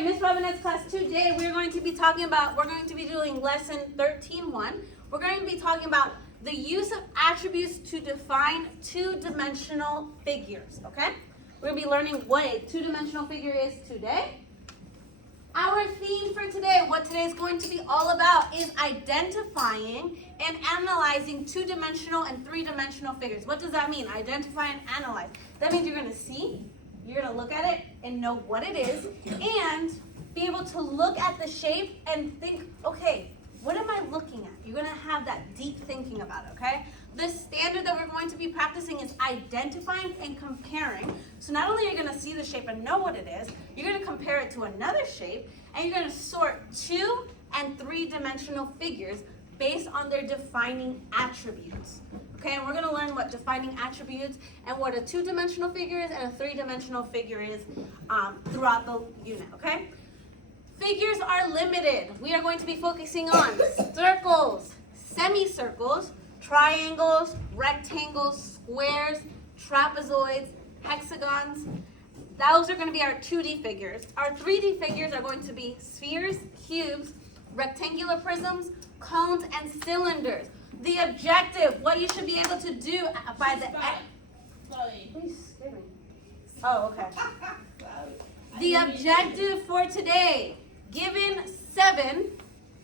right, Miss Robinette's class today, we're going to be doing lesson 13.1. We're going to be talking about the use of attributes to define two-dimensional figures, okay? We're going to be learning what a two-dimensional figure is today. Our theme for today, what today is going to be all about, is identifying and analyzing two-dimensional and three-dimensional figures. What does that mean? Identify and analyze. That means you're going to see, you're going to look at it and know what it is, and be able to look at the shape and think, okay, what am I looking at? You're going to have that deep thinking about it, okay? The standard that we're going to be practicing is identifying and comparing. So not only are you going to see the shape and know what it is, you're going to compare it to another shape, and you're going to sort two- and three-dimensional figures based on their defining attributes. Okay, and we're going to learn what defining attributes and what a two-dimensional figure is and a three-dimensional figure is throughout the unit, okay? Figures are limited. We are going to be focusing on circles, semicircles, triangles, rectangles, squares, trapezoids, hexagons. Those are going to be our 2D figures. Our 3D figures are going to be spheres, cubes, rectangular prisms, cones, and cylinders. The objective, what you should be able to do by the end. Oh, okay. The objective for today, given 7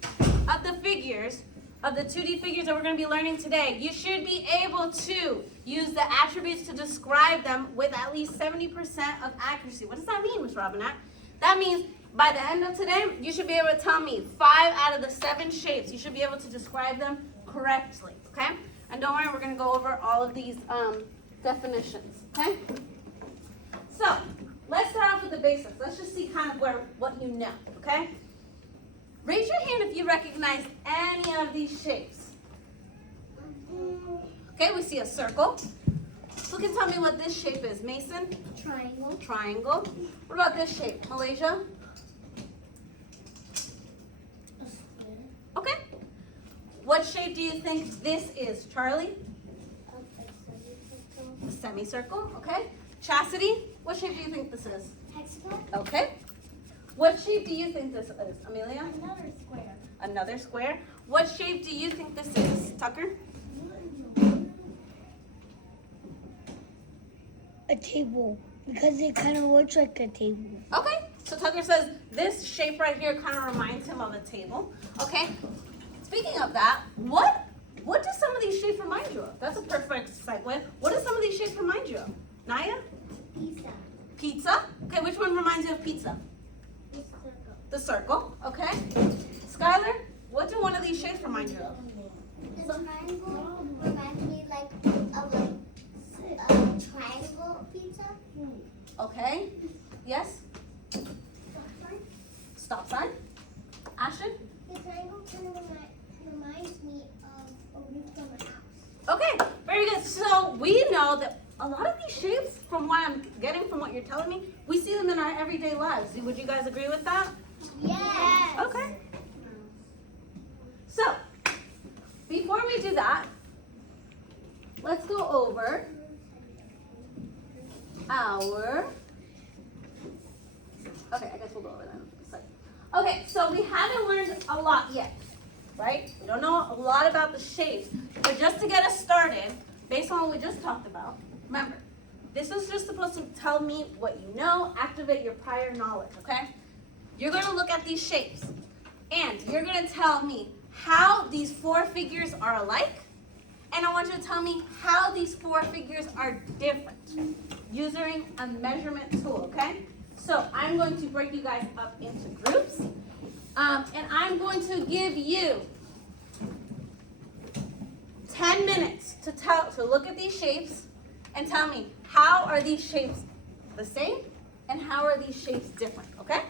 of the figures, of the 2D figures that we're going to be learning today, you should be able to use the attributes to describe them with at least 70% of accuracy. What does that mean, Ms. Robinette? That means by the end of today, you should be able to tell me 5 out of the 7 shapes. You should be able to describe them correctly, okay? And don't worry, we're going to go over all of these definitions, okay? So, let's start off with the basics. Let's just see kind of what you know, okay? Raise your hand if you recognize any of these shapes. Okay, we see a circle. Who can tell me what this shape is? Mason? Triangle. Triangle. What about this shape? Malaysia? A square. Okay. What shape do you think this is? Charlie? A semicircle. Okay. Chastity? What shape do you think this is? Hexagon. Okay. What shape do you think this is? Amelia? Another square. Another square. What shape do you think this is? Tucker? A table, because it kind of looks like a table. Okay. So Tucker says this shape right here kind of reminds him of a table. Okay. Speaking of that, what do some of these shapes remind you of? That's a perfect segue. What do some of these shapes remind you of? Naya? Pizza. Pizza. Okay, which one reminds you of pizza? The circle. The circle. Okay. Skylar, what do one of these shapes remind you of? The triangle reminds me of a triangle pizza. Okay. Yes? Stop sign. Ashton? The triangle kind of reminds me of a roof on a house. Okay, very good. So we know that a lot of these shapes, from what I'm getting from what you're telling me, we see them in our everyday lives. Would you guys agree with that? Yes. Okay. So, before we do that, let's go over our, okay, I guess we'll go over that. Okay, so we haven't learned a lot yet, right? We don't know a lot about the shapes, but just to get us started, based on what we just talked about, remember, this is just supposed to tell me what you know, activate your prior knowledge, okay? You're going to look at these shapes, and you're going to tell me how these 4 figures are alike, and I want you to tell me how these 4 figures are different using a measurement tool, okay? So I'm going to break you guys up into groups, and I'm going to give you 10 minutes to look at these shapes and tell me how are these shapes the same and how are these shapes different, okay?